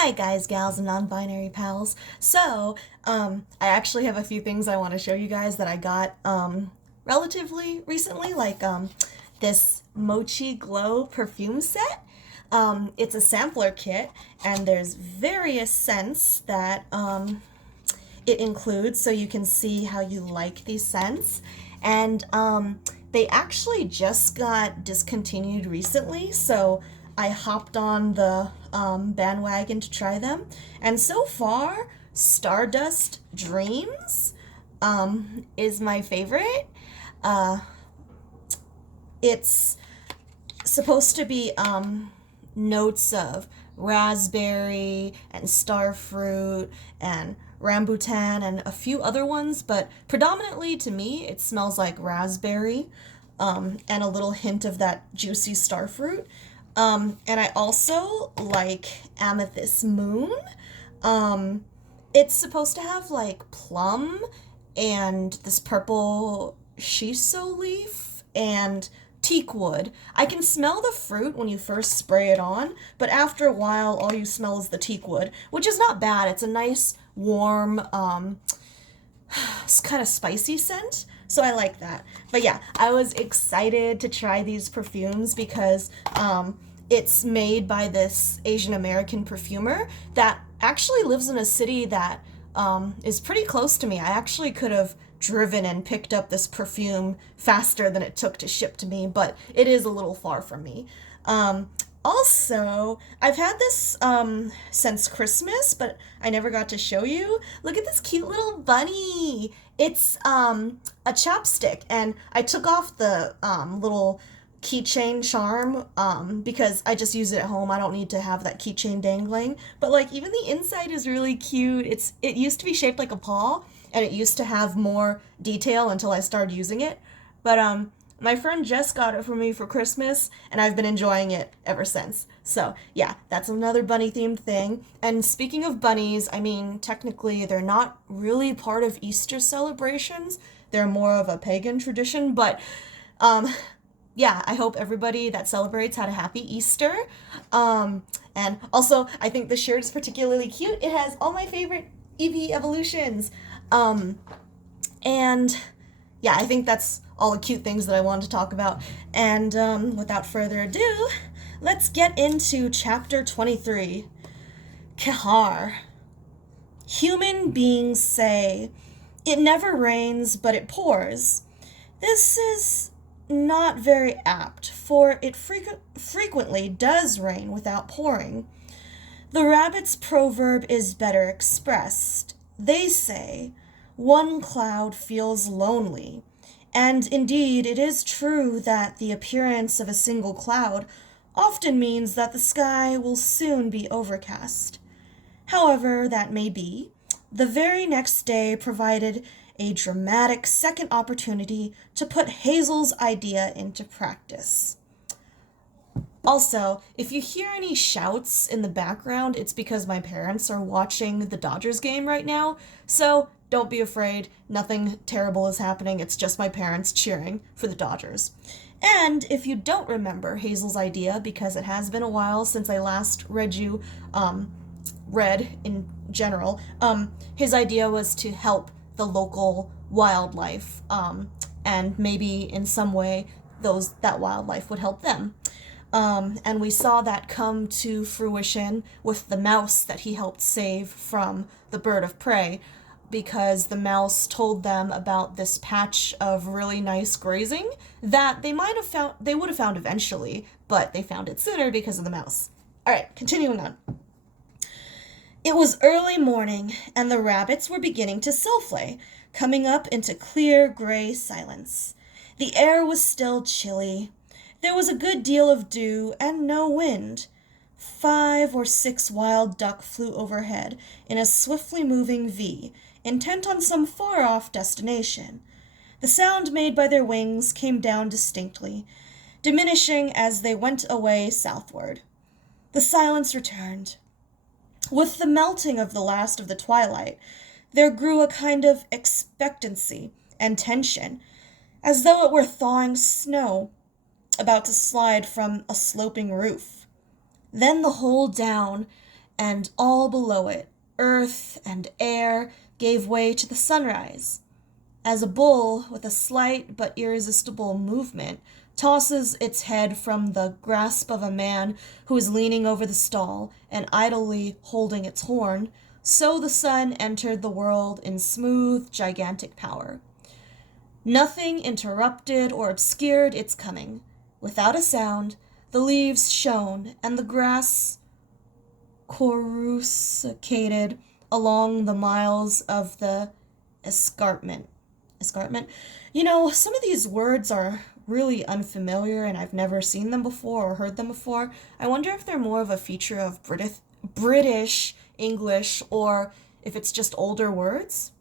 Hi guys, gals, and non-binary pals. I actually have a few things I want to show you guys that I got relatively recently, this Mochi Glow perfume set. It's a sampler kit, and there's various scents that it includes, so you can see how you like these scents. And they actually just got discontinued recently, so I hopped on the bandwagon to try them. And so far, Stardust Dreams is my favorite. Uh, it's supposed to be notes of raspberry and starfruit and rambutan and a few other ones, but predominantly to me it smells like raspberry and a little hint of that juicy starfruit. And I also like Amethyst Moon. It's supposed to have like plum and this purple shiso leaf and teak wood. I can smell the fruit when you first spray it on, but after a while, all you smell is the teak wood, which is not bad. It's a nice, warm, kind of spicy scent, so I like that. But yeah, I was excited to try these perfumes because it's made by this Asian American perfumer that actually lives in a city that is pretty close to me. I actually could have driven and picked up this perfume faster than it took to ship to me, but it is a little far from me. Also, I've had this since Christmas, but I never got to show you. Look at this cute little bunny. It's a chapstick, and I took off the little keychain charm because I just use it at home. I don't need to have that keychain dangling. But like even the inside is really cute. It used to be shaped like a paw, and it used to have more detail until I started using it. But my friend Jess got it for me for Christmas, and I've been enjoying it ever since. So yeah, that's another bunny themed thing. And speaking of bunnies, I mean, technically they're not really part of Easter celebrations. They're more of a pagan tradition, but um, yeah, I hope everybody that celebrates had a happy Easter. And also, I think the shirt is particularly cute. It has all my favorite EV evolutions. Um, and yeah, I think that's all the cute things that I wanted to talk about. And without further ado, let's get into chapter 23. Kehar. Human beings say, "It never rains, but it pours." This is not very apt, for it frequently does rain without pouring. The rabbit's proverb is better expressed. They say, "One cloud feels lonely." And indeed, it is true that the appearance of a single cloud often means that the sky will soon be overcast. However that may be, the very next day provided a dramatic second opportunity to put Hazel's idea into practice. Also, if you hear any shouts in the background, it's because my parents are watching the Dodgers game right now, so don't be afraid, nothing terrible is happening, it's just my parents cheering for the Dodgers. And if you don't remember Hazel's idea, because it has been a while since I last read in general, his idea was to help the local wildlife, and maybe in some way that wildlife would help them. And we saw that come to fruition with the mouse that he helped save from the bird of prey, because the mouse told them about this patch of really nice grazing that they would have found eventually, but they found it sooner because of the mouse. All right, continuing on. It was early morning, and the rabbits were beginning to sulflay, coming up into clear gray silence. The air was still chilly. There was a good deal of dew and no wind. 5 or 6 wild duck flew overhead in a swiftly moving V, intent on some far-off destination. The sound made by their wings came down distinctly, diminishing as they went away southward. The silence returned. With the melting of the last of the twilight, there grew a kind of expectancy and tension, as though it were thawing snow about to slide from a sloping roof. Then the whole down, and all below it, earth and air, gave way to the sunrise. As a bull, with a slight but irresistible movement, tosses its head from the grasp of a man who is leaning over the stall and idly holding its horn, so the sun entered the world in smooth, gigantic power. Nothing interrupted or obscured its coming. Without a sound, the leaves shone, and the grass coruscated along the miles of the escarpment. Escarpment? Some of these words are really unfamiliar, and I've never seen them before or heard them before. I wonder if they're more of a feature of British English, or if it's just older words.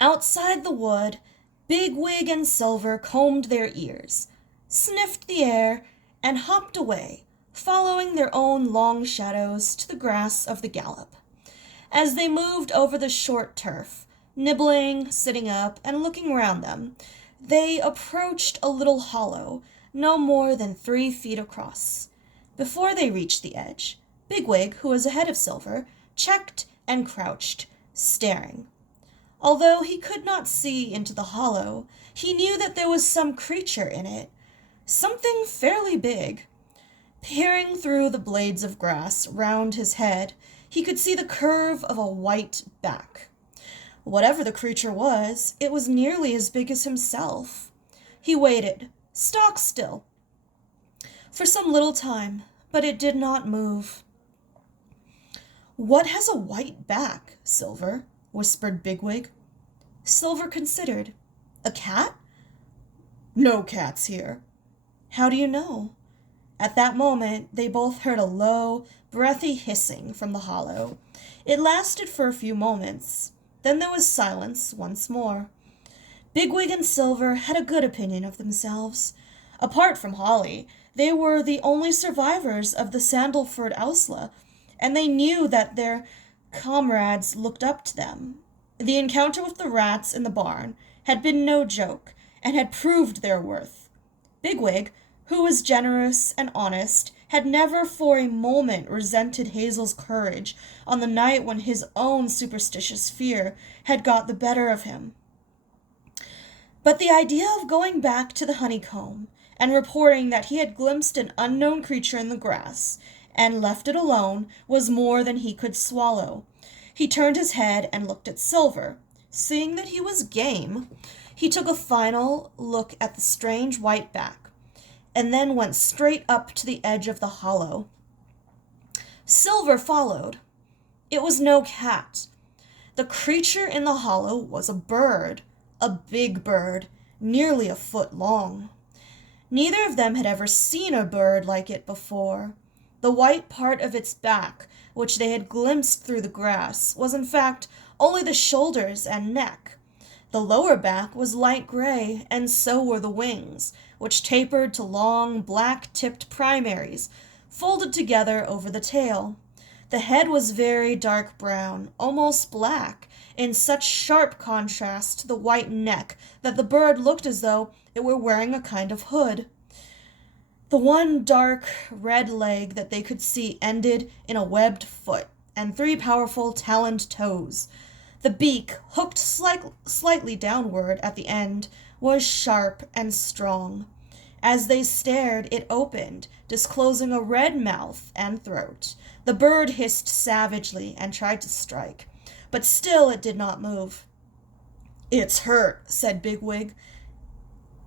Outside the wood, Bigwig and Silver combed their ears, sniffed the air, and hopped away, following their own long shadows to the grass of the gallop. As they moved over the short turf, nibbling, sitting up, and looking round them, they approached a little hollow, no more than 3 feet across. Before they reached the edge, Bigwig, who was ahead of Silver, checked and crouched, staring. Although he could not see into the hollow, he knew that there was some creature in it, something fairly big. Peering through the blades of grass round his head, he could see the curve of a white back. Whatever the creature was, it was nearly as big as himself. He waited, stock still, for some little time, but it did not move. "What has a white back, Silver?" whispered Bigwig. Silver considered. "A cat?" "No cats here." "How do you know?" At that moment, they both heard a low, breathy hissing from the hollow. It lasted for a few moments. Then there was silence once more. Bigwig and Silver had a good opinion of themselves. Apart from Holly, they were the only survivors of the Sandalford Ousla, and they knew that their comrades looked up to them. The encounter with the rats in the barn had been no joke, and had proved their worth. Bigwig, who was generous and honest, had never for a moment resented Hazel's courage on the night when his own superstitious fear had got the better of him. But the idea of going back to the honeycomb and reporting that he had glimpsed an unknown creature in the grass and left it alone was more than he could swallow. He turned his head and looked at Silver. Seeing that he was game, he took a final look at the strange white back, and then went straight up to the edge of the hollow. Silver followed. It was no cat. The creature in the hollow was a bird, a big bird, nearly a foot long. Neither of them had ever seen a bird like it before. The white part of its back, which they had glimpsed through the grass, was in fact only the shoulders and neck. The lower back was light gray, and so were the wings, which tapered to long, black-tipped primaries, folded together over the tail. The head was very dark brown, almost black, in such sharp contrast to the white neck that the bird looked as though it were wearing a kind of hood. The one dark red leg that they could see ended in a webbed foot and 3 powerful taloned toes. The beak, hooked slightly downward at the end, was sharp and strong. As they stared, it opened, disclosing a red mouth and throat. The bird hissed savagely and tried to strike, but still it did not move. "It's hurt," said Bigwig.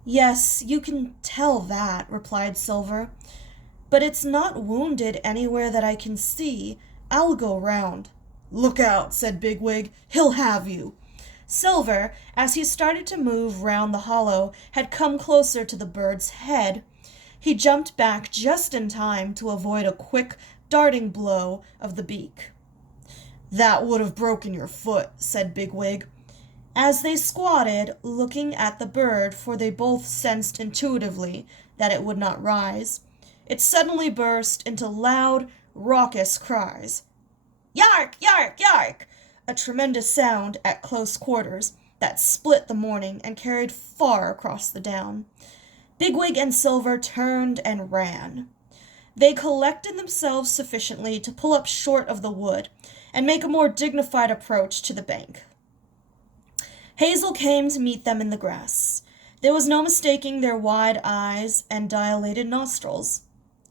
"Yes, you can tell that," replied Silver. "But it's not wounded anywhere that I can see. I'll go round." "Look out," said Bigwig. "He'll have you." Silver, as he started to move round the hollow, had come closer to the bird's head. He jumped back just in time to avoid a quick, darting blow of the beak. "That would have broken your foot," said Bigwig. As they squatted, looking at the bird, for they both sensed intuitively that it would not rise, it suddenly burst into loud, raucous cries. "Yark! Yark! Yark!" A tremendous sound at close quarters that split the morning and carried far across the down. Bigwig and Silver turned and ran. They collected themselves sufficiently to pull up short of the wood and make a more dignified approach to the bank. Hazel came to meet them in the grass. There was no mistaking their wide eyes and dilated nostrils.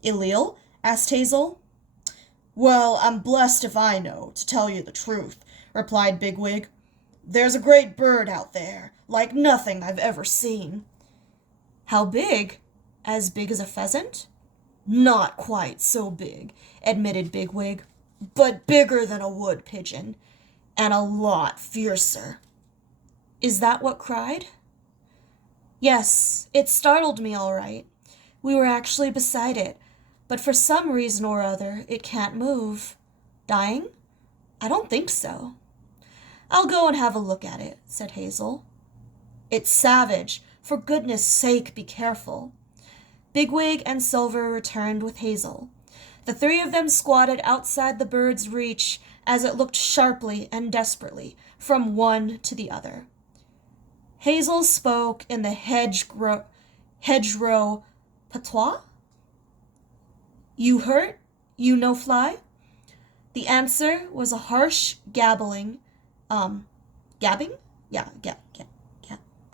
"Illeal?" asked Hazel. "Well, I'm blessed if I know, to tell you the truth," replied Bigwig. "There's a great bird out there, like nothing I've ever seen." "How big? As big as a pheasant?" "Not quite so big," admitted Bigwig, "but bigger than a wood pigeon, and a lot fiercer." "Is that what cried?" "Yes, it startled me all right. We were actually beside it, but for some reason or other it can't move. Dying? I don't think so." "I'll go and have a look at it," said Hazel. "It's savage. For goodness sake, be careful." Bigwig and Silver returned with Hazel. The three of them squatted outside the bird's reach as it looked sharply and desperately from one to the other. Hazel spoke in the hedgerow patois. "You hurt? You no fly?" The answer was a harsh gabbling, gabbing? Yeah,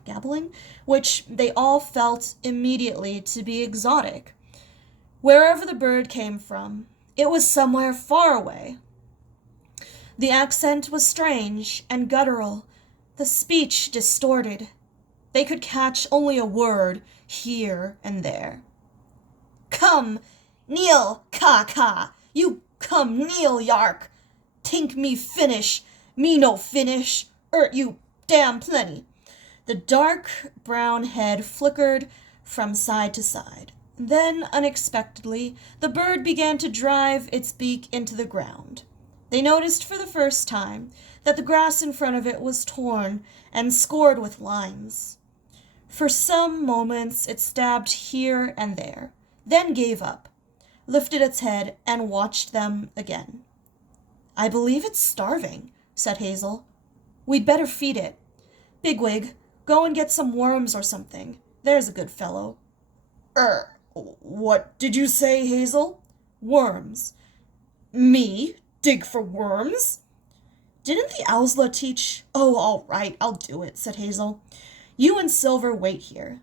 gabbling, which they all felt immediately to be exotic. Wherever the bird came from, it was somewhere far away. The accent was strange and guttural, the speech distorted. They could catch only a word here and there. "Come, kneel, ka, you come kneel, yark. Tink me finish, me no finish, you damn plenty." The dark brown head flickered from side to side. Then, unexpectedly, the bird began to drive its beak into the ground. They noticed for the first time that the grass in front of it was torn and scored with lines. For some moments it stabbed here and there, then gave up, lifted its head, and watched them again. "I believe it's starving," said Hazel. "We'd better feed it. Bigwig, go and get some worms or something. There's a good fellow." What did you say, Hazel?" "Worms." "Me? Dig for worms?" "Didn't the Owsla teach—" "Oh, all right, I'll do it," said Hazel. "You and Silver wait here."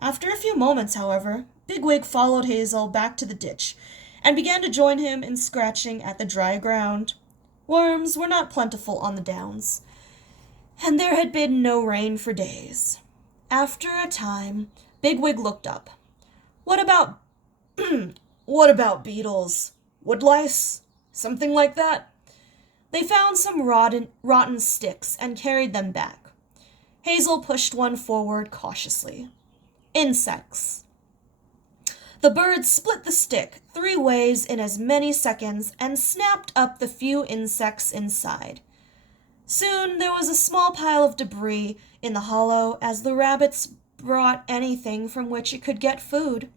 After a few moments, however, Bigwig followed Hazel back to the ditch and began to join him in scratching at the dry ground. Worms were not plentiful on the downs, and there had been no rain for days. After a time, Bigwig looked up. What about beetles? Woodlice? Something like that?" They found some rotten sticks and carried them back. Hazel pushed one forward cautiously. "Insects." The bird split the stick 3 ways in as many seconds and snapped up the few insects inside. Soon there was a small pile of debris in the hollow as the rabbits brought anything from which it could get food.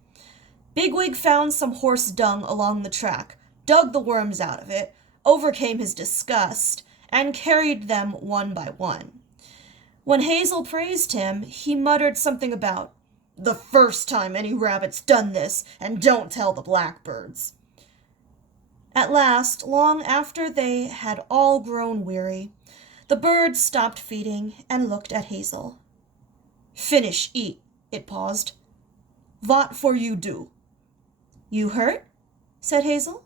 Bigwig found some horse dung along the track, dug the worms out of it, overcame his disgust, and carried them one by one. When Hazel praised him, he muttered something about "the first time any rabbit's done this, and don't tell the blackbirds." At last, long after they had all grown weary, the bird stopped feeding and looked at Hazel. "Finish eat," it paused. "Vat for you do?" "You hurt?" said Hazel.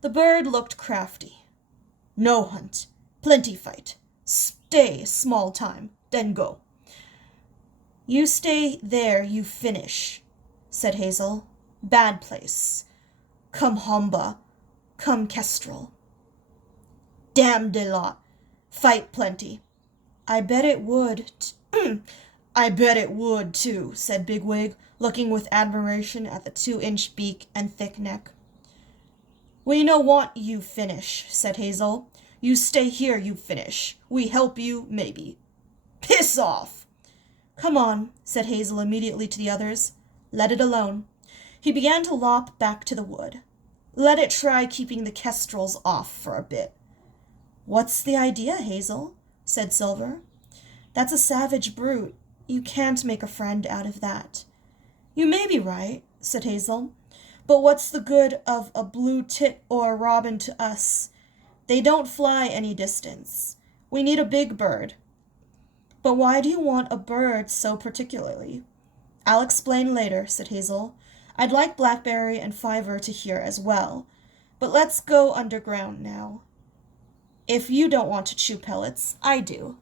The bird looked crafty. "No hunt. Plenty fight. Stay small time, then go." "You stay there, you finish," said Hazel. "Bad place. Come Homba. Come Kestrel." "Damn de lot. Fight plenty." "I bet it would, "I bet it would, too," said Bigwig, looking with admiration at the 2-inch beak and thick neck. "We no want you finish," said Hazel. "You stay here, you finish. We help you, maybe." "Piss off!" "Come on," said Hazel immediately to the others. "Let it alone." He began to lop back to the wood. "Let it try keeping the kestrels off for a bit." "What's the idea, Hazel?" said Silver. "That's a savage brute. You can't make a friend out of that." "You may be right," said Hazel, But what's the good of a blue tit or a robin to us? They don't fly any distance. We need a big bird. But why do you want a bird so particularly? I'll explain later, said Hazel. I'd like Blackberry and Fiver to hear as well. But let's go underground now. If you don't want to chew pellets, I do.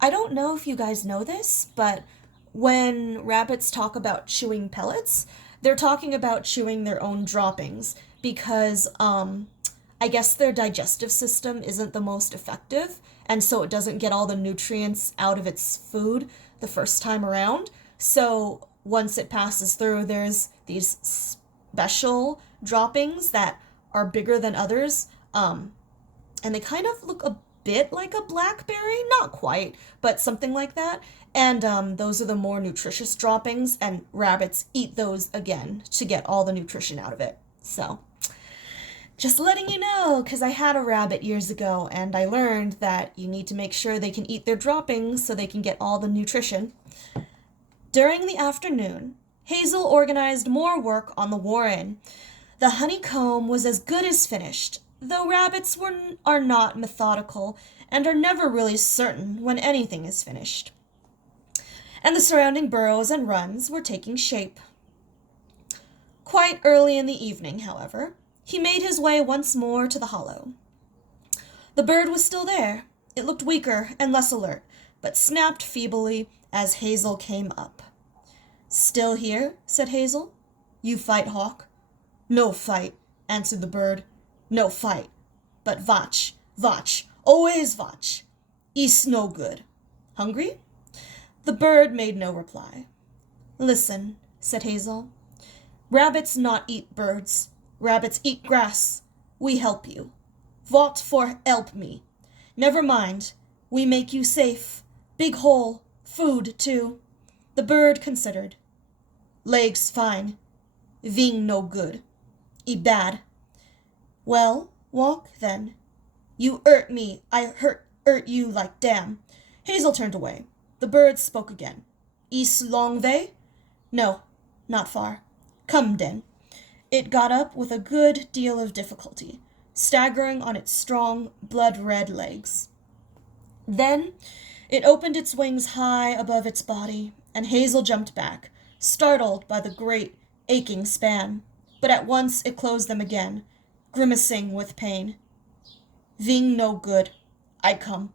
I don't know if you guys know this, but when rabbits talk about chewing pellets, they're talking about chewing their own droppings because I guess their digestive system isn't the most effective, and so it doesn't get all the nutrients out of its food the first time around. So once it passes through, there's these special droppings that are bigger than others, and they kind of look a bit like a blackberry, not quite, but something like that. And those are the more nutritious droppings, and rabbits eat those again to get all the nutrition out of it. So, just letting you know, because I had a rabbit years ago, and I learned that you need to make sure they can eat their droppings so they can get all the nutrition. During the afternoon, Hazel organized more work on the warren. The honeycomb was as good as finished, though rabbits are not methodical and are never really certain when anything is finished. And the surrounding burrows and runs were taking shape. Quite early in the evening, however, he made his way once more to the hollow. The bird was still there. It looked weaker and less alert, but snapped feebly as Hazel came up. Still here? Said Hazel. You fight, Hawk? No fight, answered the bird. No fight, but vatch, always vatch. Eat's no good. Hungry? The bird made no reply. Listen, said Hazel. Rabbits not eat birds. Rabbits eat grass. We help you. Vot for help me. Never mind. We make you safe. Big hole. Food, too. The bird considered. Legs fine. Ving no good. E bad. Well, walk, then. You hurt me. I hurt you like damn. Hazel turned away. The bird spoke again. East long way? No, not far. Come, den. It got up with a good deal of difficulty, staggering on its strong, blood-red legs. Then it opened its wings high above its body, and Hazel jumped back, startled by the great, aching span. But at once it closed them again, grimacing with pain. Ving no good. I come.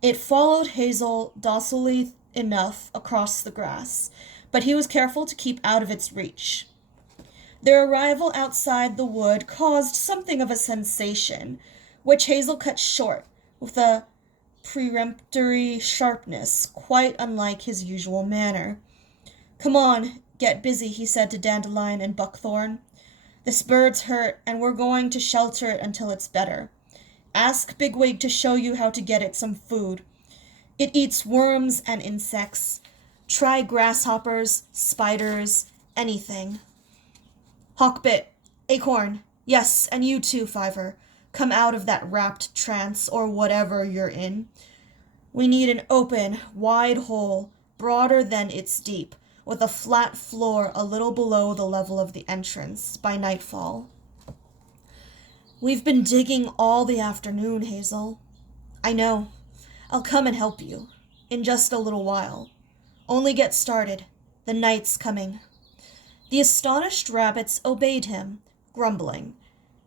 It followed Hazel docilely enough across the grass, but he was careful to keep out of its reach. Their arrival outside the wood caused something of a sensation, which Hazel cut short with a peremptory sharpness quite unlike his usual manner. Come on, get busy, he said to Dandelion and Buckthorn. This bird's hurt, and we're going to shelter it until it's better. Ask Bigwig to show you how to get it some food. It eats worms and insects. Try grasshoppers, spiders, anything. Hawkbit, Acorn, yes, and you too, Fiver. Come out of that rapt trance or whatever you're in. We need an open, wide hole, broader than it's deep, with a flat floor a little below the level of the entrance by nightfall. We've been digging all the afternoon, Hazel. I know. I'll come and help you. In just a little while. Only get started. The night's coming. The astonished rabbits obeyed him, grumbling.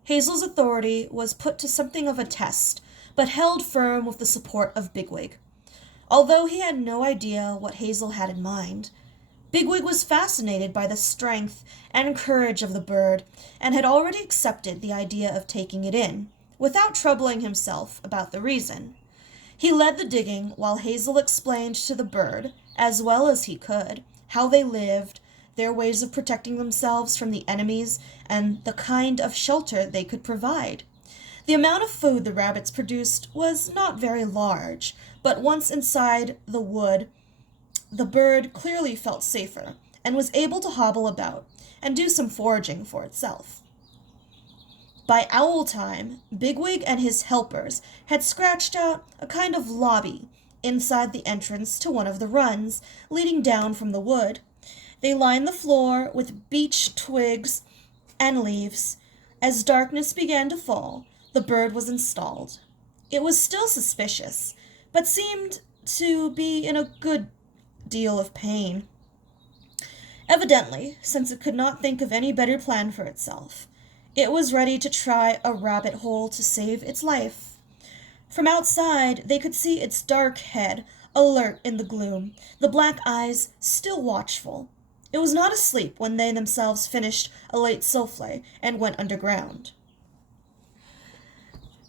Hazel's authority was put to something of a test, but held firm with the support of Bigwig. Although he had no idea what Hazel had in mind, Bigwig was fascinated by the strength and courage of the bird, and had already accepted the idea of taking it in, without troubling himself about the reason. He led the digging while Hazel explained to the bird, as well as he could, how they lived, their ways of protecting themselves from the enemies, and the kind of shelter they could provide. The amount of food the rabbits produced was not very large, but once inside the wood, the bird clearly felt safer, and was able to hobble about, and do some foraging for itself. By owl time, Bigwig and his helpers had scratched out a kind of lobby inside the entrance to one of the runs leading down from the wood. They lined the floor with beech twigs and leaves. As darkness began to fall, the bird was installed. It was still suspicious, but seemed to be in a good deal of pain. Evidently, since it could not think of any better plan for itself, it was ready to try a rabbit hole to save its life. From outside, they could see its dark head, alert in the gloom, the black eyes still watchful. It was not asleep when they themselves finished a late souffle and went underground.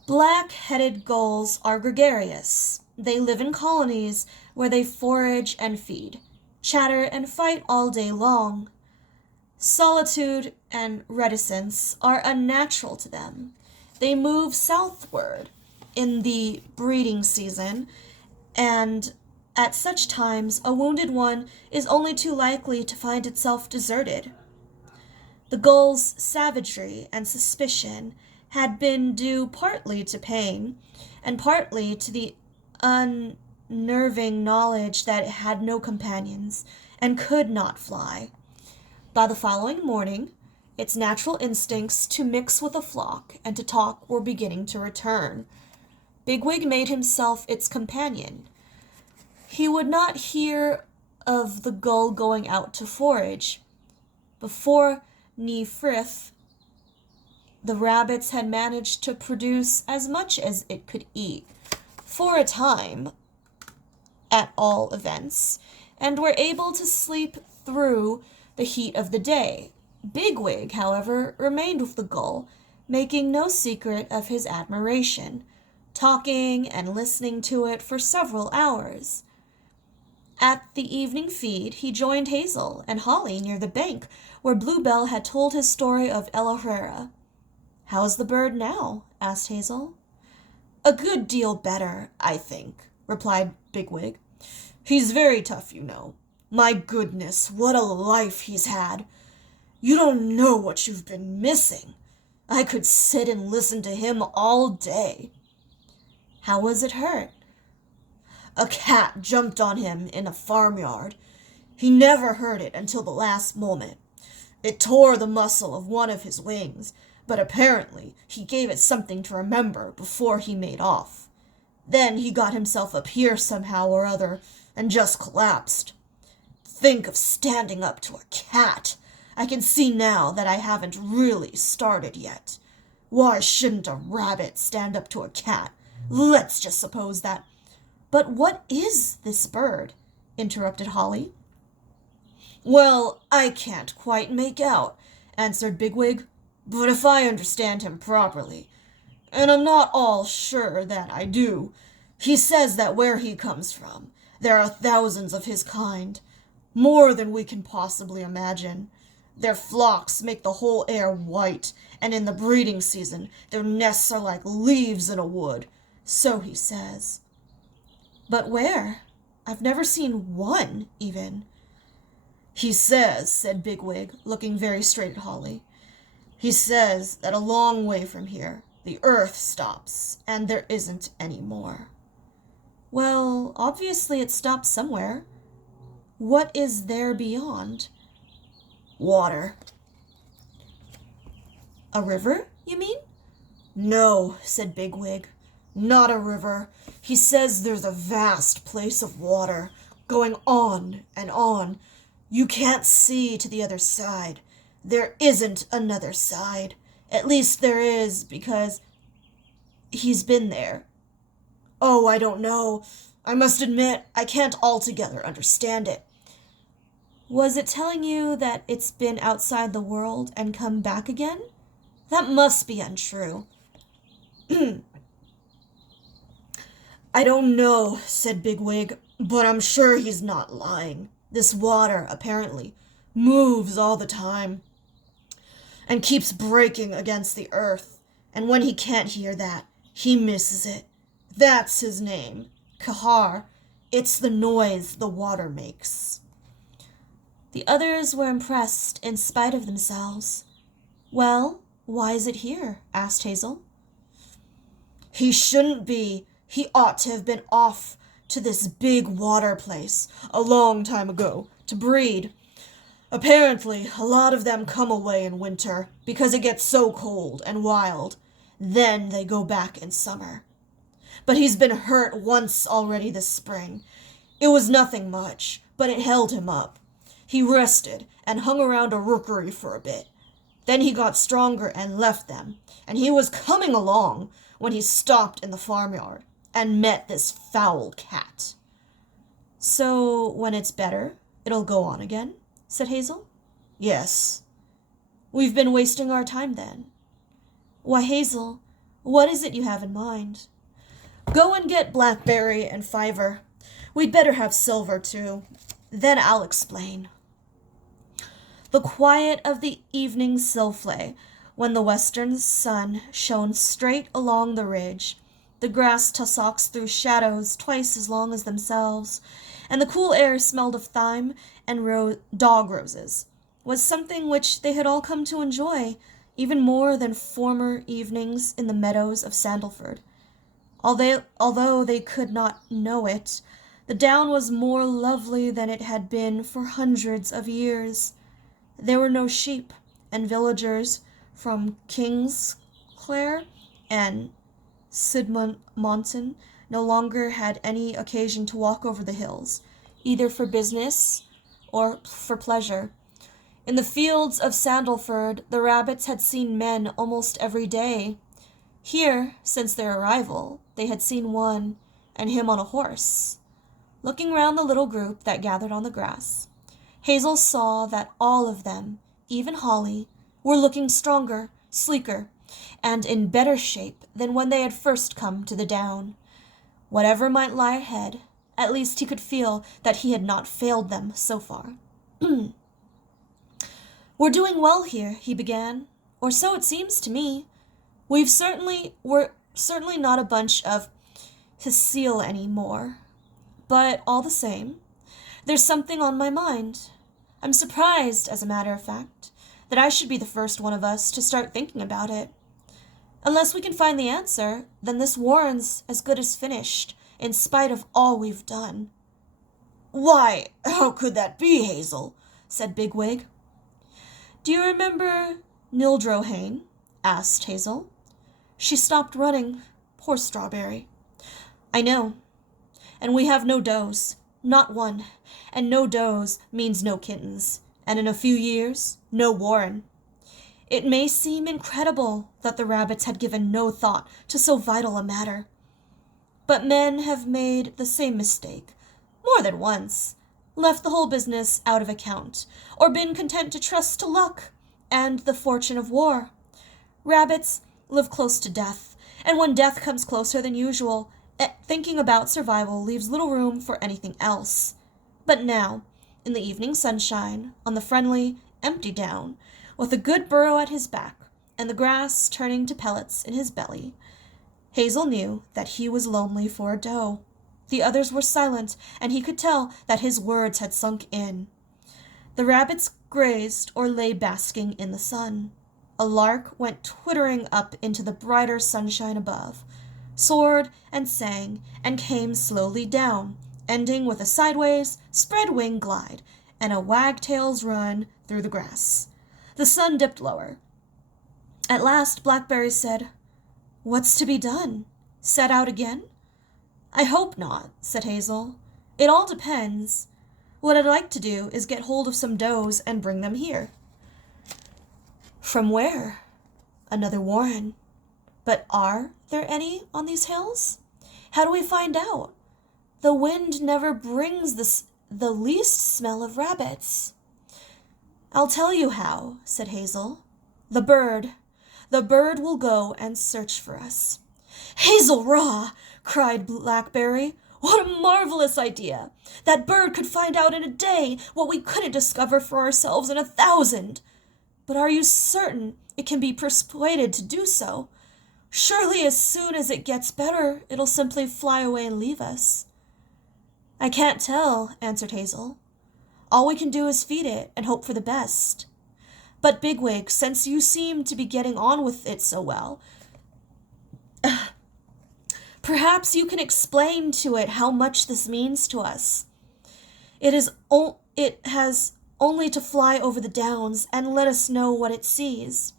Black-headed gulls are gregarious. They live in colonies where they forage and feed, chatter and fight all day long. Solitude and reticence are unnatural to them. They move southward in the breeding season, and at such times a wounded one is only too likely to find itself deserted. The gull's savagery and suspicion had been due partly to pain, and partly to the unnerving knowledge that it had no companions, and could not fly. By the following morning, its natural instincts to mix with a flock and to talk were beginning to return. Bigwig made himself its companion. He would not hear of the gull going out to forage. Before Frith, the rabbits had managed to produce as much as it could eat, for a time, at all events, and were able to sleep through the heat of the day. Bigwig, however, remained with the gull, making no secret of his admiration, talking and listening to it for several hours. At the evening feed, he joined Hazel and Holly near the bank where Bluebell had told his story of El Herrera. "How's the bird now?" asked Hazel. "A good deal better, I think," replied Bigwig. "He's very tough, you know. My goodness, what a life he's had. You don't know what you've been missing. I could sit and listen to him all day." "How was it hurt?" "A cat jumped on him in a farmyard. He never heard it until the last moment. It tore the muscle of one of his wings, but apparently he gave it something to remember before he made off. Then he got himself up here somehow or other and just collapsed. Think of standing up to a cat! I can see now that I haven't really started yet. Why shouldn't a rabbit stand up to a cat? Let's just suppose that—" "But what is this bird?" interrupted Holly. "Well, I can't quite make out," answered Bigwig, "but if I understand him properly, and I'm not all sure that I do, he says that where he comes from, there are thousands of his kind, more than we can possibly imagine. Their flocks make the whole air white, and in the breeding season their nests are like leaves in a wood. So he says." "But where? I've never seen one, even." "He says," said Bigwig, looking very straight at Holly, "he says that a long way from here the earth stops, and there isn't any more." "Well, obviously it stops somewhere. What is there beyond?" "Water." "A river, you mean?" "No," said Bigwig, "not a river. He says there's a vast place of water, going on and on. You can't see to the other side. There isn't another side. At least there is, because he's been there. Oh, I don't know. I must admit I can't altogether understand it." "Was it telling you that it's been outside the world and come back again? That must be untrue." "I don't know," said Bigwig, "but I'm sure he's not lying. This water, apparently, moves all the time and keeps breaking against the earth, and when he can't hear that, he misses it. That's his name, Kahar. It's the noise the water makes." The others were impressed in spite of themselves. "Well, why is it here?" asked Hazel. "He shouldn't be. He ought to have been off to this big water place a long time ago to breed. Apparently, a lot of them come away in winter because it gets so cold and wild. Then they go back in summer. But he's been hurt once already this spring. It was nothing much, but it held him up. He rested and hung around a rookery for a bit. Then he got stronger and left them, and he was coming along when he stopped in the farmyard and met this foul cat. So, when it's better, it'll go on again, said Hazel. Yes. We've been wasting our time then. Why, Hazel, what is it you have in mind? Go and get blackberry and fiver. We'd better have silver, too. Then I'll explain. The quiet of the evening sylph-lay, when the western sun shone straight along the ridge, the grass tussocks threw shadows twice as long as themselves, and the cool air smelled of thyme and dog roses, was something which they had all come to enjoy, even more than former evenings in the meadows of Sandalford. Although they could not know it, the down was more lovely than it had been for hundreds of years. There were no sheep, and villagers from Kingsclere and Sidmonton no longer had any occasion to walk over the hills, either for business or for pleasure. In the fields of Sandalford, the rabbits had seen men almost every day. Here, since their arrival, they had seen one, and him on a horse. Looking round the little group that gathered on the grass, Hazel saw that all of them, even Holly, were looking stronger, sleeker, and in better shape than when they had first come to the down. Whatever might lie ahead, at least he could feel that he had not failed them so far. We're doing well here, he began, or so it seems to me. We're certainly not a bunch of Hsil any more, but all the same, there's something on my mind. I'm surprised, as a matter of fact, that I should be the first one of us to start thinking about it. Unless we can find the answer, then this warren's as good as finished, in spite of all we've done. Why, how could that be, Hazel? Said Bigwig. Do you remember Nildrohane? Asked Hazel. She stopped running. Poor Strawberry. I know. And we have no does. Not one. And no does means no kittens. And in a few years, no warren. It may seem incredible that the rabbits had given no thought to so vital a matter. But men have made the same mistake, more than once, left the whole business out of account, or been content to trust to luck and the fortune of war. Rabbits live close to death, and when death comes closer than usual, thinking about survival leaves little room for anything else. But now, in the evening sunshine, on the friendly, empty down, with a good burrow at his back, and the grass turning to pellets in his belly, Hazel knew that he was lonely for a doe. The others were silent, and he could tell that his words had sunk in. The rabbits grazed or lay basking in the sun. A lark went twittering up into the brighter sunshine above, soared and sang, and came slowly down, ending with a sideways, spread-wing glide, and a wagtail's run through the grass. The sun dipped lower. At last Blackberry said, "What's to be done? Set out again?" "I hope not," said Hazel. "It all depends. What I'd like to do is get hold of some does and bring them here." "From where?" "Another warren." "But are there any on these hills? How do we find out? The wind never brings the least smell of rabbits." "I'll tell you how," said Hazel. The bird will go and search for us." "Hazel Raw!" cried Blackberry. "What a marvelous idea! That bird could find out in a day what we couldn't discover for ourselves in 1,000. But are you certain it can be persuaded to do so? Surely as soon as it gets better, it'll simply fly away and leave us." "I can't tell," answered Hazel. "All we can do is feed it and hope for the best. But Bigwig, since you seem to be getting on with it so well, perhaps you can explain to it how much this means to us. It has only to fly over the downs and let us know what it sees."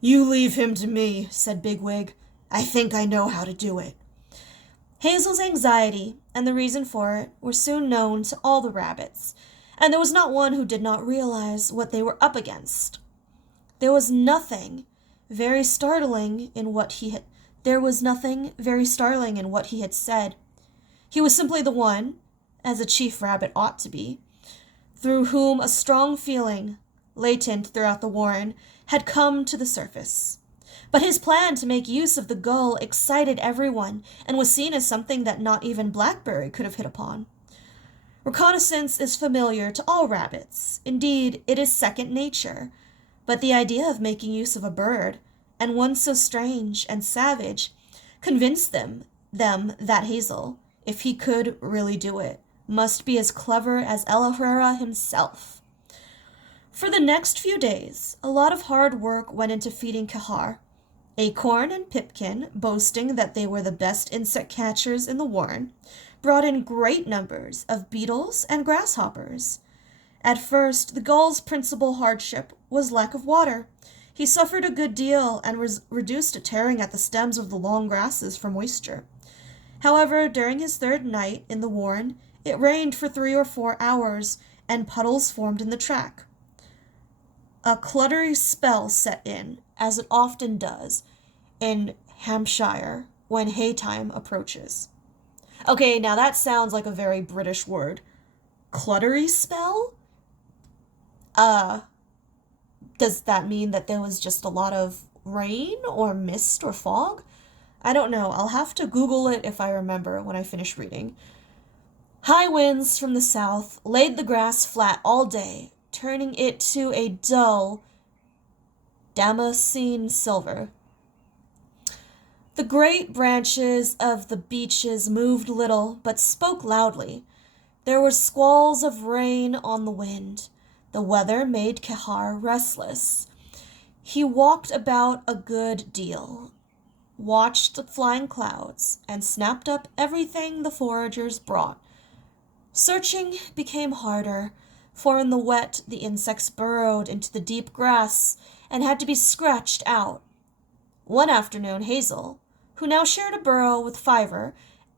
"You leave him to me," said Bigwig. "I think I know how to do it." Hazel's anxiety and the reason for it were soon known to all the rabbits, and there was not one who did not realize what they were up against. There was nothing very startling in what he had said. He was simply the one, as a chief rabbit ought to be, through whom a strong feeling, latent throughout the warren, had come to the surface. But his plan to make use of the gull excited everyone and was seen as something that not even Blackberry could have hit upon. Reconnaissance is familiar to all rabbits. Indeed, it is second nature. But the idea of making use of a bird, and one so strange and savage, convinced them that Hazel, if he could really do it, must be as clever as El Herrera himself. For the next few days, a lot of hard work went into feeding Quechar. Acorn and Pipkin, boasting that they were the best insect catchers in the warren, brought in great numbers of beetles and grasshoppers. At first, the gull's principal hardship was lack of water. He suffered a good deal and was reduced to tearing at the stems of the long grasses for moisture. However, during his third night in the warren, it rained for 3 or 4 hours, and puddles formed in the track. A cluttery spell set in, as it often does in Hampshire when haytime approaches. Okay, now that sounds like a very British word. Cluttery spell? Does that mean that there was just a lot of rain or mist or fog? I don't know. I'll have to Google it if I remember when I finish reading. High winds from the south laid the grass flat all day, turning it to a dull Damascene silver. The great branches of the beeches moved little, but spoke loudly. There were squalls of rain on the wind. The weather made Quechar restless. He walked about a good deal, watched the flying clouds, and snapped up everything the foragers brought. Searching became harder, for in the wet the insects burrowed into the deep grass and had to be scratched out. One afternoon Hazel, who now shared a burrow with Fiver,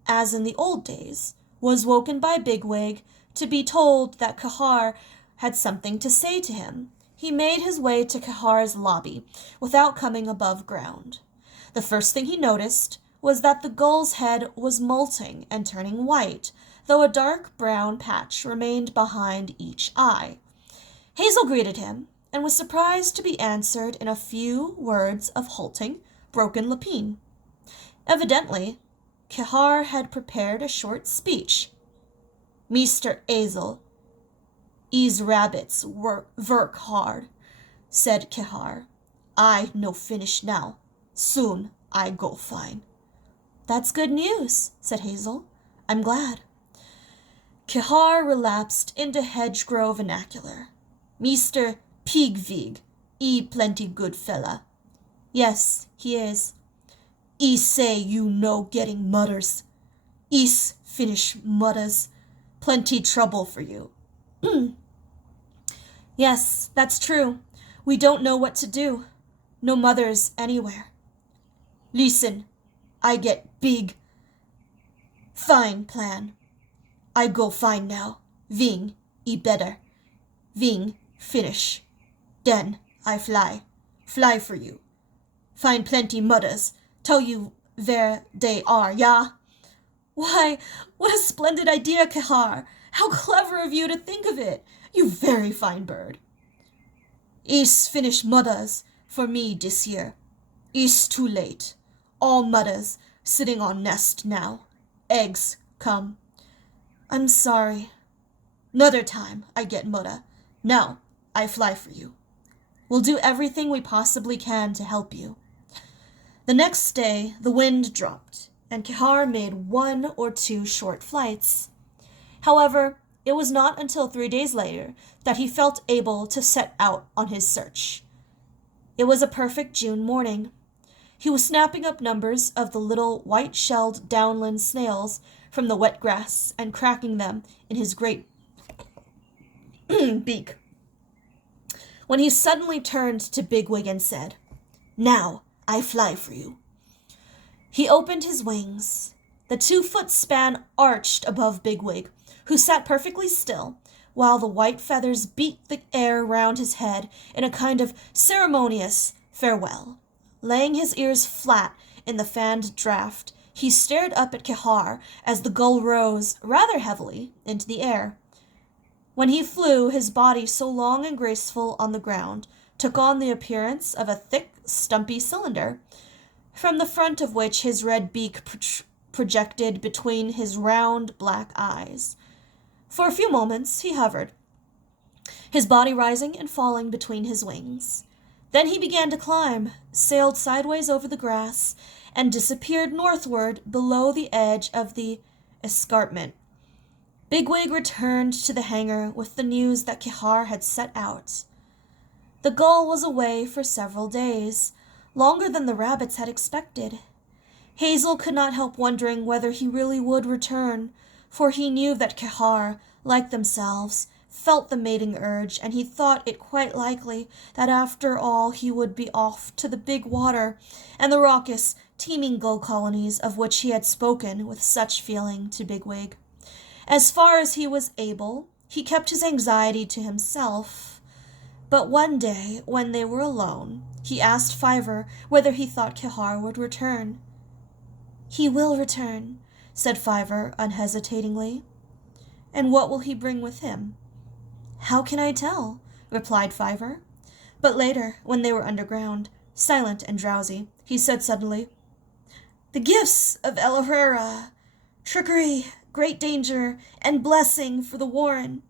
as in the old days, was woken by Bigwig to be told that Quechar had something to say to him. He made his way to Quechar's lobby without coming above ground. The first thing he noticed was that the gull's head was molting and turning white, though a dark brown patch remained behind each eye. Hazel greeted him, and was surprised to be answered in a few words of halting, broken Lapine. Evidently, Quechar had prepared a short speech. "Meester Hazel, "Ees rabbits work hard," said Quechar. "I no finish now. Soon I go fine." "That's good news," said Hazel. "I'm glad." Quechar relapsed into hedgerow vernacular. "Meester Pigvig, plenty good fella." "Yes, he is." Say you no getting mudders. Ees finish mudders. Plenty trouble for you." "Yes, that's true. We don't know what to do. No mothers anywhere." "Listen, I get big, fine plan. I go fine now. Ving, better. Ving, finish. Den I fly for you. Find plenty mothers. Tell you where they are, ya?" "Why, what a splendid idea, Quechar! How clever of you to think of it! You very fine bird." "Ees finish mothers for me this year. Ees too late. All mothers sitting on nest now. Eggs come." "I'm sorry." "'Nother time I get mother. Now I fly for you. We'll do everything we possibly can to help you." The next day the wind dropped, and Quechar made 1 or 2 short flights. However, it was not until 3 days later that he felt able to set out on his search. It was a perfect June morning. He was snapping up numbers of the little white-shelled downland snails from the wet grass and cracking them in his great beak, when he suddenly turned to Bigwig and said, "Now I fly for you." He opened his wings. The 2-foot span arched above Bigwig, who sat perfectly still, while the white feathers beat the air round his head in a kind of ceremonious farewell. Laying his ears flat in the fanned draught, he stared up at Kihar as the gull rose, rather heavily, into the air. When he flew, his body, so long and graceful on the ground, took on the appearance of a thick, stumpy cylinder, from the front of which his red beak projected between his round black eyes. For a few moments he hovered, his body rising and falling between his wings. Then he began to climb, sailed sideways over the grass, and disappeared northward below the edge of the escarpment. Bigwig returned to the hangar with the news that Kihar had set out. The gull was away for several days, longer than the rabbits had expected. Hazel could not help wondering whether he really would return, for he knew that Kihar, like themselves, felt the mating urge, and he thought it quite likely that after all he would be off to the big water and the raucous, teeming gull colonies of which he had spoken with such feeling to Bigwig. As far as he was able, he kept his anxiety to himself. But one day, when they were alone, he asked Fiver whether he thought Kihar would return. "He will return," said Fiver unhesitatingly. "And what will he bring with him?" "How can I tell?" replied Fiver. But later, when they were underground, silent and drowsy, he said suddenly, "The gifts of El Herrera, trickery, great danger, and blessing for the Warren."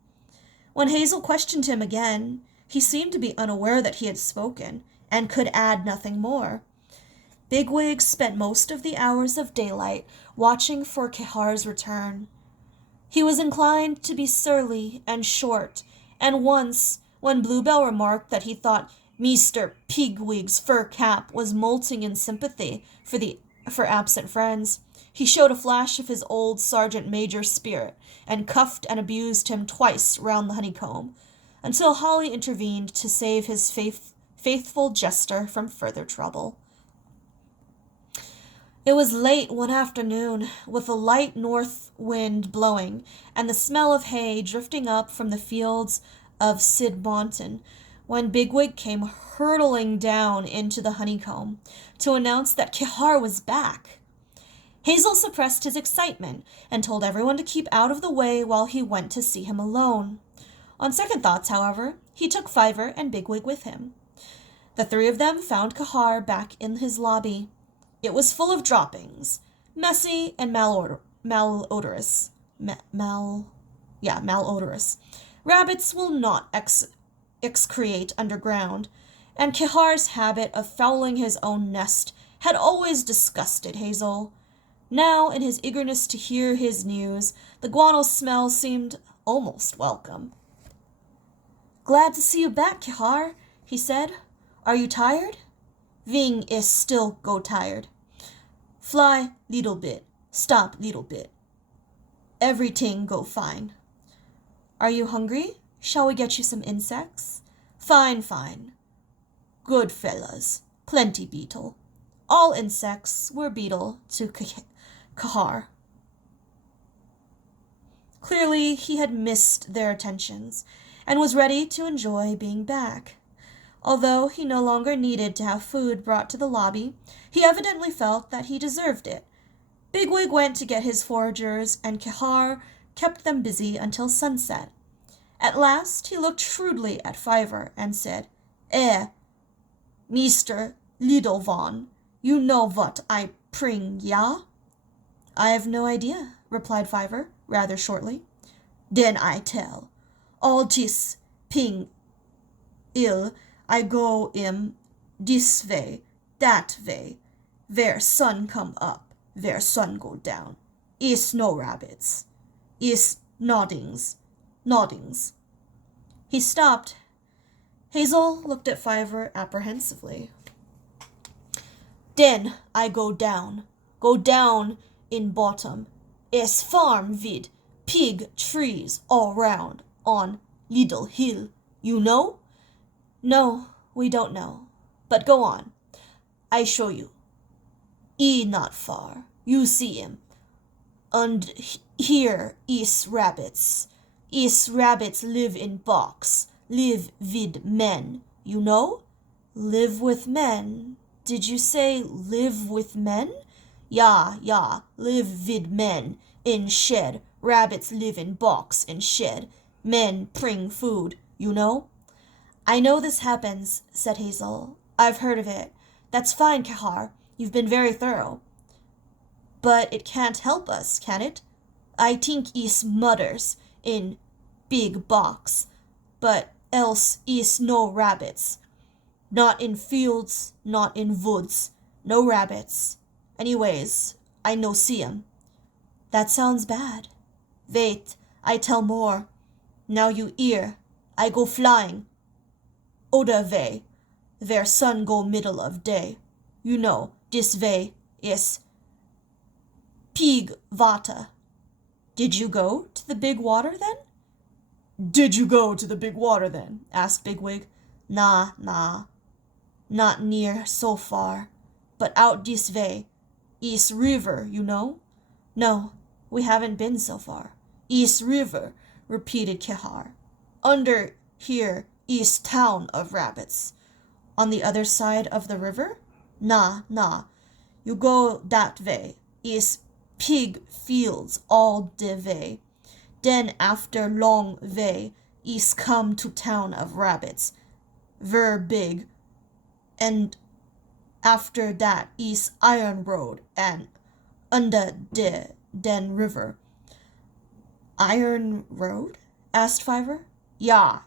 When Hazel questioned him again, he seemed to be unaware that he had spoken, and could add nothing more. Bigwig spent most of the hours of daylight watching for Kihar's return. He was inclined to be surly and short, and once, when Bluebell remarked that he thought Meester Pigwig's fur cap was molting in sympathy for absent friends, he showed a flash of his old sergeant major spirit, and cuffed and abused him twice round the honeycomb, until Holly intervened to save his faithful jester from further trouble. It was late one afternoon, with a light north wind blowing, and the smell of hay drifting up from the fields of Sidmonton, when Bigwig came hurtling down into the honeycomb to announce that Kihar was back. Hazel suppressed his excitement and told everyone to keep out of the way while he went to see him alone. On second thoughts, however, he took Fiver and Bigwig with him. The 3 of them found Kihar back in his lobby. It was full of droppings, messy and malodorous. Malodorous. Rabbits will not excrete underground, and Kihar's habit of fouling his own nest had always disgusted Hazel. Now, in his eagerness to hear his news, the guano smell seemed almost welcome. "Glad to see you back, Kihar," he said. "Are you tired?" "Ving is still go tired. Fly little bit, stop little bit. Everything go fine." "Are you hungry? Shall we get you some insects?" "Fine, fine. Good fellas. Plenty beetle." All insects were beetle to Kihar. Clearly he had missed their attentions, and was ready to enjoy being back. Although he no longer needed to have food brought to the lobby, he evidently felt that he deserved it. Bigwig went to get his foragers, and Kihar kept them busy until sunset. At last he looked shrewdly at Fiver and said, Meester Lidelvon, you know what I bring, ya?" "I have no idea," replied Fiver, rather shortly. "Den I tell. All dis ping ill I go dis way, that way. Where sun come up, where sun go down. Is no rabbits. Is noddings. He stopped. Hazel looked at Fiver apprehensively. "Den I go down in bottom. Es farm vid pig trees all round on Little hill. You know? No, we don't know. But go on. I show you. Not far. You see him. And here is rabbits. Is rabbits live in box. Live with men. You know? Live with men. Did you say live with men? Yeah, live with men. In shed. Rabbits live in box in shed. Men bring food, you know? I know this happens, said Hazel. I've heard of it. That's fine, Kahar. You've been very thorough. But it can't help us, can it? I think is mothers in big box, but else is no rabbits. Not in fields, not in woods. No rabbits. Anyways, I no see 'em. That sounds bad. Wait, I tell more. Now you hear. I go flying. Other way, where sun go middle of day. You know, this way is pig water. Did you go to the big water then? Did you go to the big water then? Asked Bigwig. Nah, not near so far, but out this way. East River, you know? No, we haven't been so far. East River, repeated Kehar. Under here, East Town of Rabbits. On the other side of the river? Nah. You go that way. Is pig fields all the way. Then after long way, is come to town of rabbits. Ver big. And after that is Iron Road and under the Den River. Iron Road? Asked Fiver. Yeah,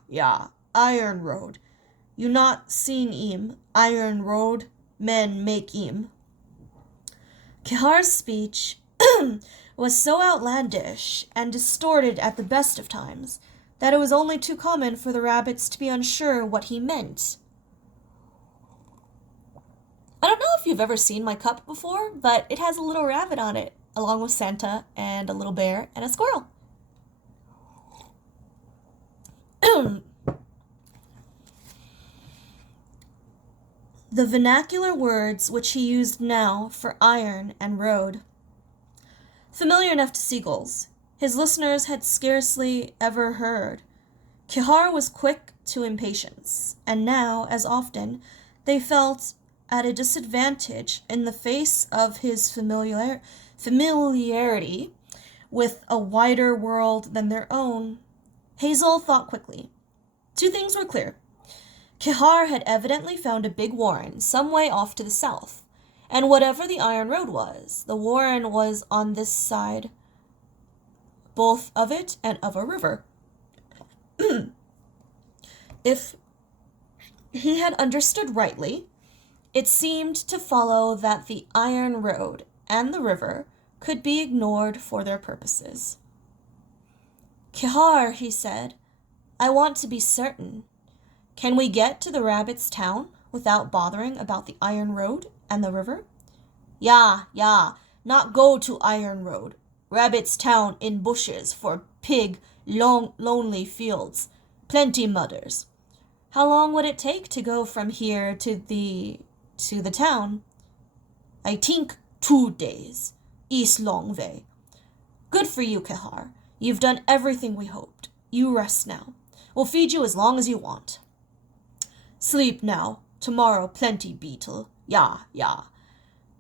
Iron Road. You not seen him, Iron Road, men make him. Kihar's speech was so outlandish and distorted at the best of times that it was only too common for the rabbits to be unsure what he meant. I don't know if you've ever seen my cup before, but it has a little rabbit on it, along with Santa and a little bear and a squirrel. The vernacular words which he used now for iron and road. Familiar enough to seagulls, his listeners had scarcely ever heard. Kihar was quick to impatience, and now, as often, they felt at a disadvantage in the face of his familiarity with a wider world than their own. Hazel thought quickly. Two things were clear. Kihar had evidently found a big warren some way off to the south, and whatever the Iron Road was, the warren was on this side, both of it and of a river. If he had understood rightly, it seemed to follow that the Iron Road and the river could be ignored for their purposes. Kihar, he said, I want to be certain. Can we get to the rabbit's town without bothering about the Iron Road and the river? Yeah, not go to Iron Road. Rabbit's town in bushes for pig, lonely fields. Plenty mothers. How long would it take to go from here to the town? I think 2 days. East long way. Good for you, Kehar. You've done everything we hoped. You rest now. We'll feed you as long as you want. Sleep now. Tomorrow plenty beetle. Yeah.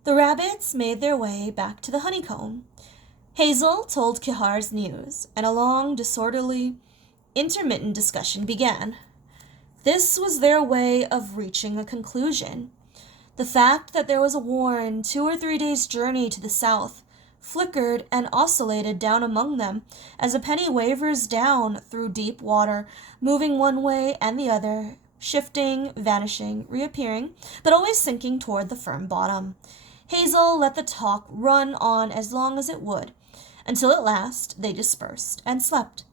The rabbits made their way back to the honeycomb. Hazel told Kihar's news, and a long, disorderly, intermittent discussion began. This was their way of reaching a conclusion. The fact that there was a warren 2 or 3 days' journey to the south flickered and oscillated down among them as a penny wavers down through deep water, moving one way and the other, shifting, vanishing, reappearing, but always sinking toward the firm bottom. Hazel let the talk run on as long as it would, until at last they dispersed and slept.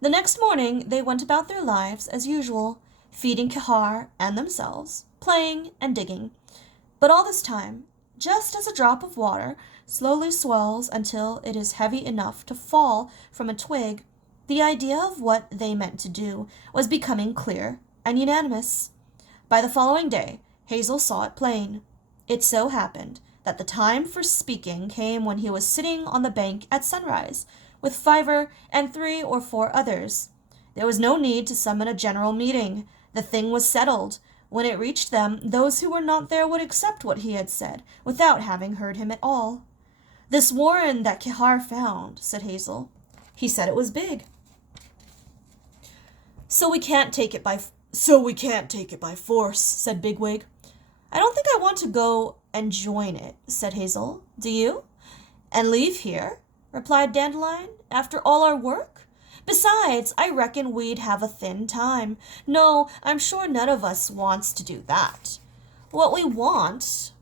The next morning they went about their lives as usual, feeding Kihar and themselves, playing and digging. But all this time, just as a drop of water slowly swells until it is heavy enough to fall from a twig, The idea of what they meant to do was becoming clear and unanimous. By the following day, Hazel saw it plain. It so happened that the time for speaking came when he was sitting on the bank at sunrise, with Fiver and 3 or 4 others. There was no need to summon a general meeting. The thing was settled. When it reached them, those who were not there would accept what he had said, without having heard him at all. "This warren that Kihar found," said Hazel. "He said it was big. So we can't take it by force," said Bigwig. "I don't think I want to go and join it," said Hazel. "Do you?" "And leave here?" replied Dandelion. "After all our work? Besides, I reckon we'd have a thin time. No, I'm sure none of us wants to do that. What we want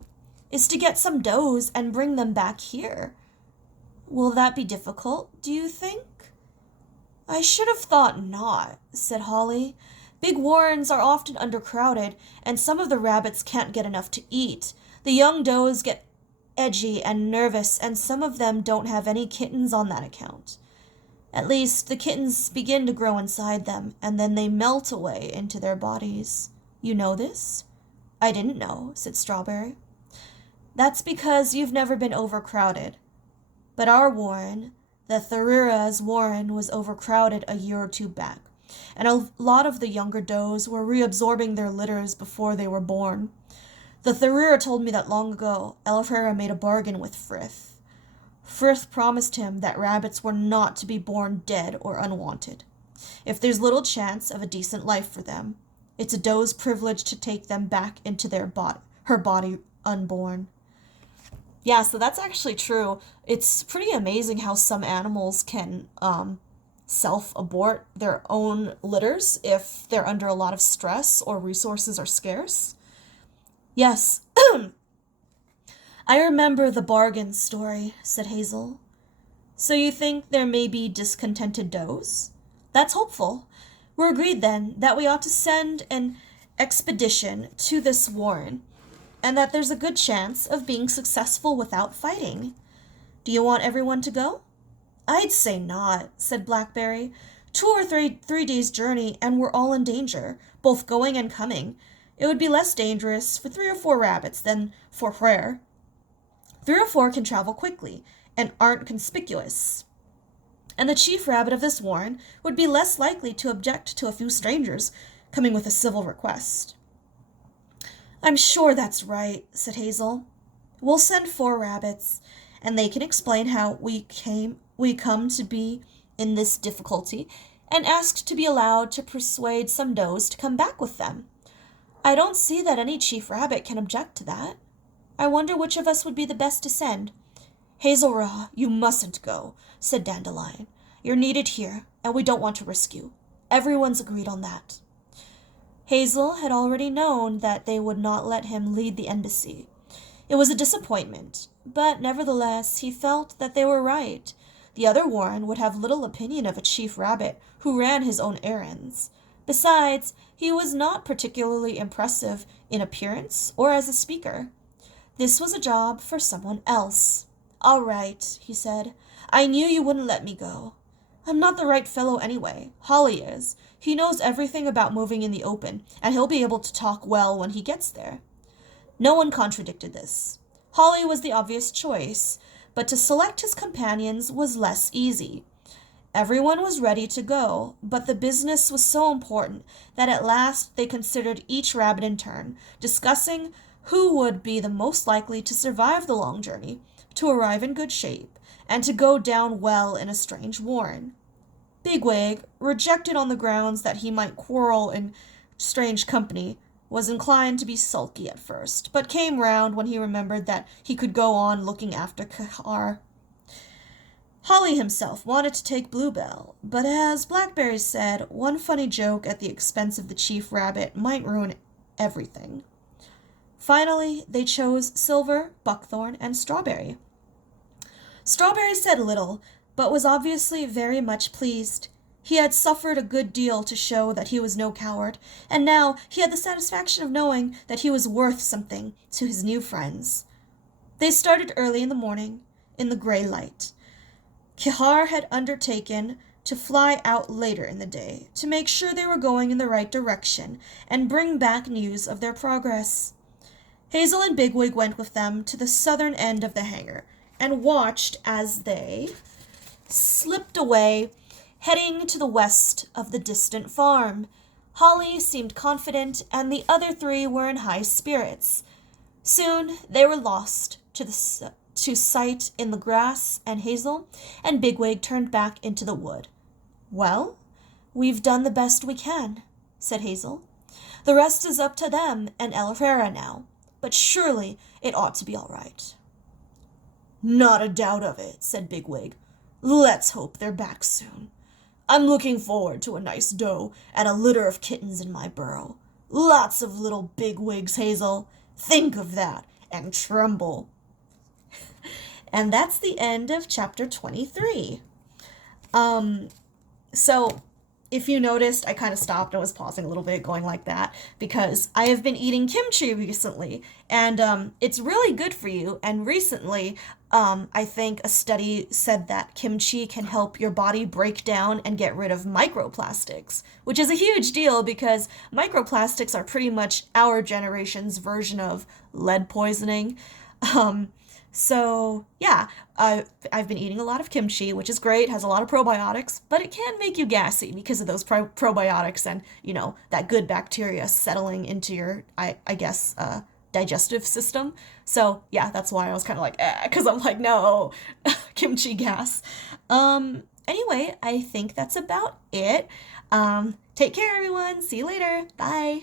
is to get some does and bring them back here. Will that be difficult, do you think?" "I should have thought not," said Holly. "Big warrens are often undercrowded, and some of the rabbits can't get enough to eat. The young does get edgy and nervous, and some of them don't have any kittens on that account. At least, the kittens begin to grow inside them, and then they melt away into their bodies. You know this?" "I didn't know," said Strawberry. "That's because you've never been overcrowded. But our warren, the Tharira's warren, was overcrowded a year or 2 back, and a lot of the younger does were reabsorbing their litters before they were born. The Tharira told me that long ago Elfrera made a bargain with Frith. Frith promised him that rabbits were not to be born dead or unwanted. If there's little chance of a decent life for them, it's a doe's privilege to take them back into her body unborn." Yeah, so that's actually true. It's pretty amazing how some animals can self-abort their own litters if they're under a lot of stress or resources are scarce. "Yes, I remember the bargain story," said Hazel. "So you think there may be discontented does? That's hopeful. We're agreed, then, that we ought to send an expedition to this warren, and that there's a good chance of being successful without fighting. Do you want everyone to go?" "I'd say not," said Blackberry. 2 or 3 days' journey, and we're all in danger, both going and coming. It would be less dangerous for 3 or 4 rabbits than for Frere. 3 or 4 can travel quickly, and aren't conspicuous. And the chief rabbit of this warren would be less likely to object to a few strangers coming with a civil request." "I'm sure that's right," said Hazel. "We'll send 4 rabbits, and they can explain how we come to be in this difficulty, and asked to be allowed to persuade some does to come back with them. I don't see that any chief rabbit can object to that. I wonder which of us would be the best to send." "Hazelraw, you mustn't go," said Dandelion. "You're needed here, and we don't want to risk you. Everyone's agreed on that." Hazel had already known that they would not let him lead the embassy. It was a disappointment, but nevertheless he felt that they were right. The other warren would have little opinion of a chief rabbit who ran his own errands. Besides, he was not particularly impressive in appearance or as a speaker. This was a job for someone else. "All right," he said. "I knew you wouldn't let me go. I'm not the right fellow anyway. Holly is. He knows everything about moving in the open, and he'll be able to talk well when he gets there." No one contradicted this. Holly was the obvious choice, but to select his companions was less easy. Everyone was ready to go, but the business was so important that at last they considered each rabbit in turn, discussing who would be the most likely to survive the long journey, to arrive in good shape, and to go down well in a strange warren. Bigwig, rejected on the grounds that he might quarrel in strange company, was inclined to be sulky at first, but came round when he remembered that he could go on looking after Kahar. Holly himself wanted to take Bluebell, but as Blackberry said, one funny joke at the expense of the chief rabbit might ruin everything. Finally, they chose Silver, Buckthorn, and Strawberry. Strawberry said little, but was obviously very much pleased. He had suffered a good deal to show that he was no coward, and now he had the satisfaction of knowing that he was worth something to his new friends. They started early in the morning, in the gray light. Kihar had undertaken to fly out later in the day to make sure they were going in the right direction and bring back news of their progress. Hazel and Bigwig went with them to the southern end of the hangar and watched as they slipped away, heading to the west of the distant farm. Holly seemed confident, and the other three were in high spirits. Soon they were lost to sight in the grass, and Hazel and Bigwig turned back into the wood. "Well, we've done the best we can," said Hazel. "The rest is up to them and El Herrera now, but surely it ought to be all right." "Not a doubt of it," said Bigwig. "Let's hope they're back soon. I'm looking forward to a nice doe and a litter of kittens in my burrow. Lots of little bigwigs, Hazel. Think of that and tremble." And that's the end of chapter 23. So if you noticed, I kind of stopped and was pausing a little bit, going like that, because I have been eating kimchi recently, and it's really good for you. And recently, I think a study said that kimchi can help your body break down and get rid of microplastics, which is a huge deal because microplastics are pretty much our generation's version of lead poisoning. So yeah, I've been eating a lot of kimchi, which is great, has a lot of probiotics, but it can make you gassy because of those probiotics and, that good bacteria settling into your, I guess, digestive system. So yeah, that's why I was kind of like, because I'm like, no, kimchi gas. Anyway, I think that's about it. Take care, everyone. See you later. Bye.